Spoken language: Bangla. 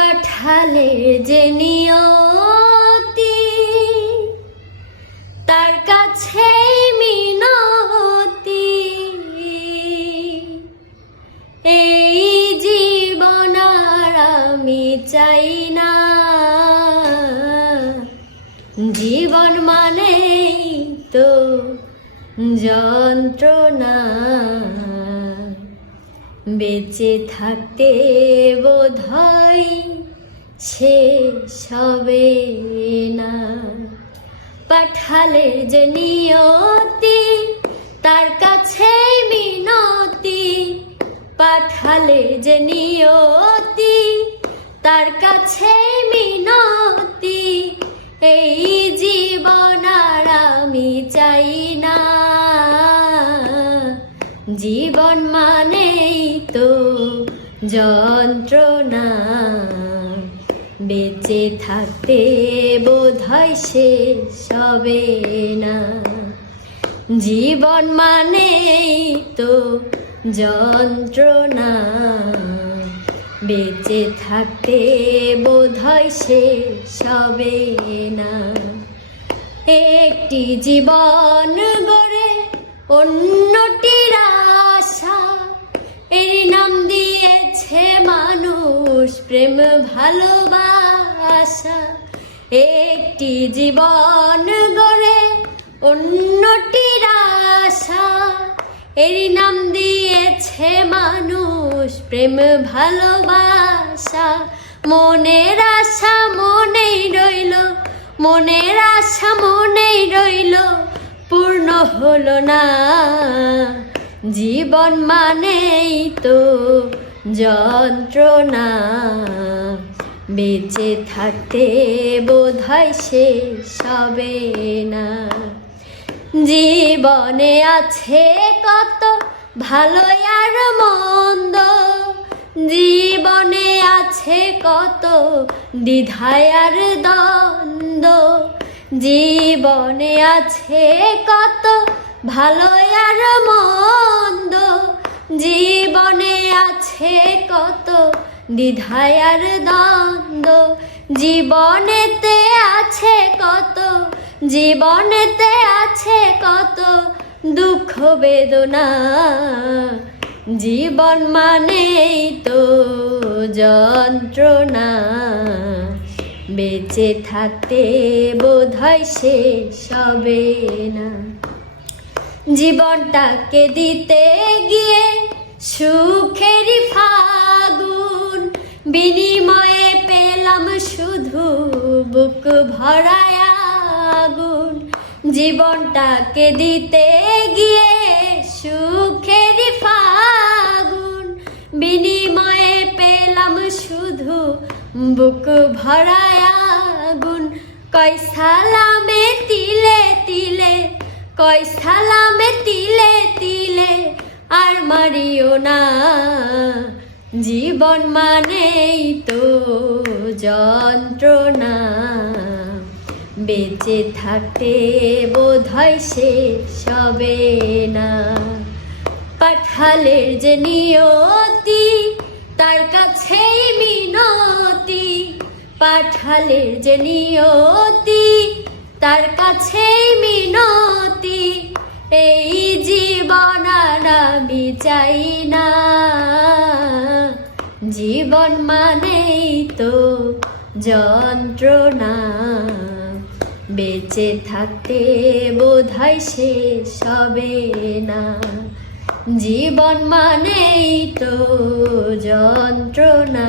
পাঠালে যে নিয়তি, তার কাছে মিনতি। এই জীবন আর আমি চাই না। জীবন মানে তো যন্ত্রণা। বেঁচে থাকতে বোধ হয় শেষ হবে না। পাঠালে যে নিয়তি, তার কাছে মিনতি। পাঠালে যে নিয়তি, তার কাছে মিনতি। এই জীবন আর আমি চাই না। জীবন মানেই তো যন্ত্রণা। বেঁচে থাকতে বোধ হয় শেষ হবে না। জীবন মানেই তো যন্ত্রণা। বেঁচে থাকতে বোধ হয় শেষ হবে না। একটি জীবন গড়ে অন্যটির আশা, এর নাম দিয়েছে মানুষ প্রেম, ভালোবাসা। একটি জীবন গড়ে অন্যটির আশা, এর নাম দিয়েছে মানুষ প্রেম, ভালোবাসা। মনের আশা মনেই রইল, মনের আশা মনেই রইল। পূর্ণ হলো না। জীবন মানেই তো যন্ত্রণা। বেঁচে থাকতে বোধ হয় শেষ হবে না। জীবনে আছে কত ভালো আর মন্দ। জীবনে আছে কত দ্বিধায় আর দ্বন্দ্ব। জীবনে আছে কত ভালো আর মন্দ। জীবনে আছে কত দ্বিধায় আর দ্বন্দ্ব। জীবনেতে আছে কত, জীবনেতে আছে কত দুঃখ বেদনা। জীবন মানেই তো যন্ত্রণা। বেঁচে থাকতে বোধ হয় শেষ হবে না। জীবনটাকে দিতে গিয়ে সুখেরই ফাগুন, বিনিময়ে পেলাম শুধু বুক ভরায় আগুন। জীবনটাকে দিতে গিয়ে সুখেরই বুক ভরায় আগুন। কয় সালামে তিলে তিলে, কয় সালামে তিলে তিলে, আর মারিও না। জীবন মানেই তো যন্ত্রণা। বেঁচে থাকতে বোধ হয় শেষ হবে না। পাঠালের যে নিয়তি, তার কাছেই মিনতি। পাঠালের যে নিয়তি, তার কাছেই মিনতি। এই জীবন আর আমি চাই না। জীবন মানেই তো যন্ত্রণা। বেঁচে থাকতে বোধ হয় শেষ হবে না। জীবন মানেই তো যন্ত্রণা।